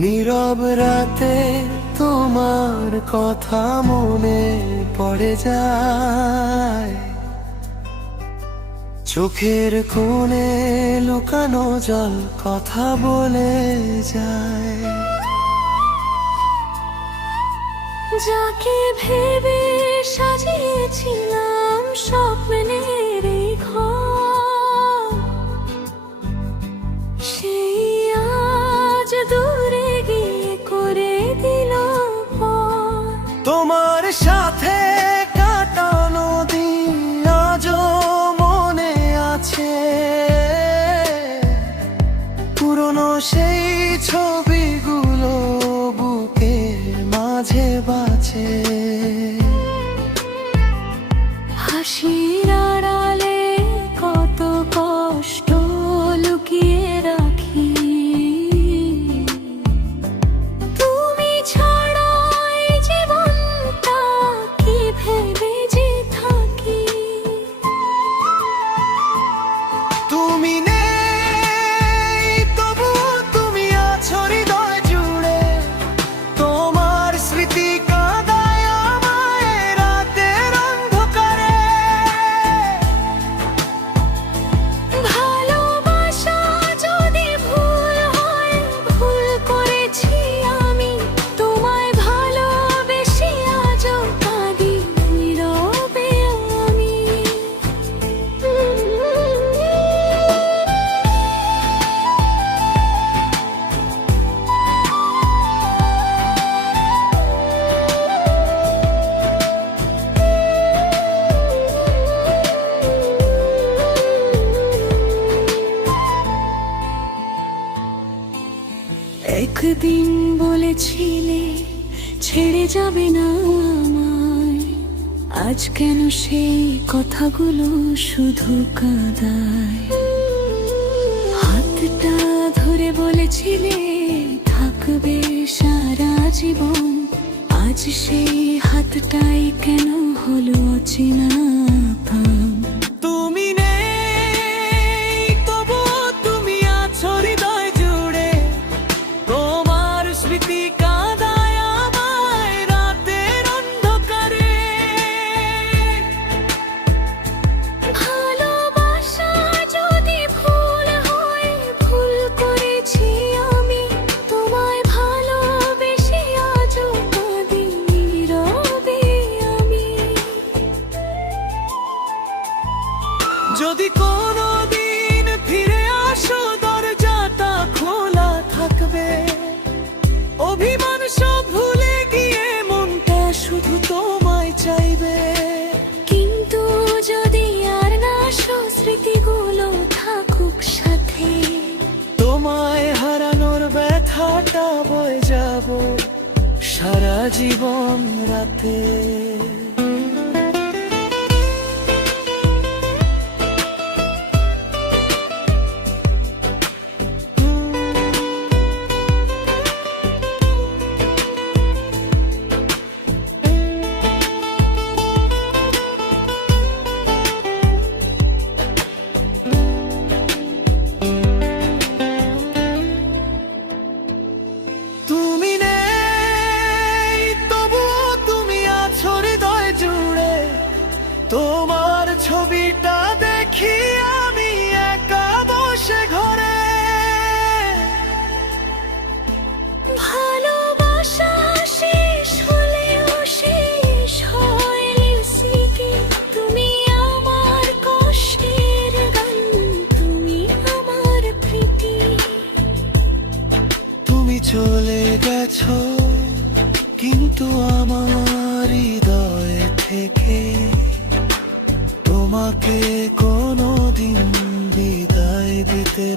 নীরব রাতে তোমার কথা মনে পড়ে যায়, চোখের কোণে লুকানো জল কথা বলে যায়। যাকে ভেবে সাজিয়েছিলাম স্বপ্নের এই ঘর, সেই আজ দূরে গিয়ে করে দিল পর। তোমার সাথে কাটানো দিন আজও মনে আছে, পুরনো সেই ছবিগুলো বুকের মাঝে বাঁচে। হাসির আড়ালে কত কষ্ট লুকিয়ে রাখি, তুমি ছাড়া এই জীবনটা কি ভেবে যে থাকি। তুমি নেই তবু তুমি আছো হৃদয় জুড়ে, তোমার স্মৃতি কাঁদায় আমায় রাতের অন্ধকারে। ভালোবাসা যদি ভুল হয়, ভুল করেছি আমি, তোমায় ভালোবেসে আজও কাঁদি নীরবে আমি। একদিন বলেছিলে ছেড়ে যাবে না আমায়, আজ কেন সেই কথাগুলো শুধু কাঁদায়। হাতটা ধরে বলেছিলে থাকবে সারা জীবন, আজ সেই হাতটাই কেন হলো অচেনা থাম। তুমি নেই তবু তুমি আছো হৃদয় জুড়ে, তোমার স্মৃতি কাঁদায় আমায় রাতের অন্ধকারে। ভালোবাসা যদি ভুল হয়, ভুল করেছি আমি, তোমায় ভালোবেসে আজও কাঁদি নীরবে আমি। যদি কোনোদিন ফিরে আসো দরজাটা খোলা থাকবে, অভিমান সব ভুলে গিয়ে মনটা শুধু তোমায় চাইবে। কিন্তু যদি আর না আসো, স্মৃতিগুলো থাকুক সাথে। তোমায় হারানোর ব্যথাটা বয়ে যাব সারা জীবন রাতে। তুমি নেই তবু তুমি আছো হৃদয় জুড়ে, তোমার ছবিটা দেখি আমি একা বসে ঘরে। ভালোবাসা শেষ হলেও শেষ হয়নি স্মৃতি, তুমি আমার কষ্টের গান, তুমি আমার প্রীতি। তুমি চলে গেছো কিন্তু আমার হৃদয় থেকে তোমাকে কোনোদিন বিদায় দিতে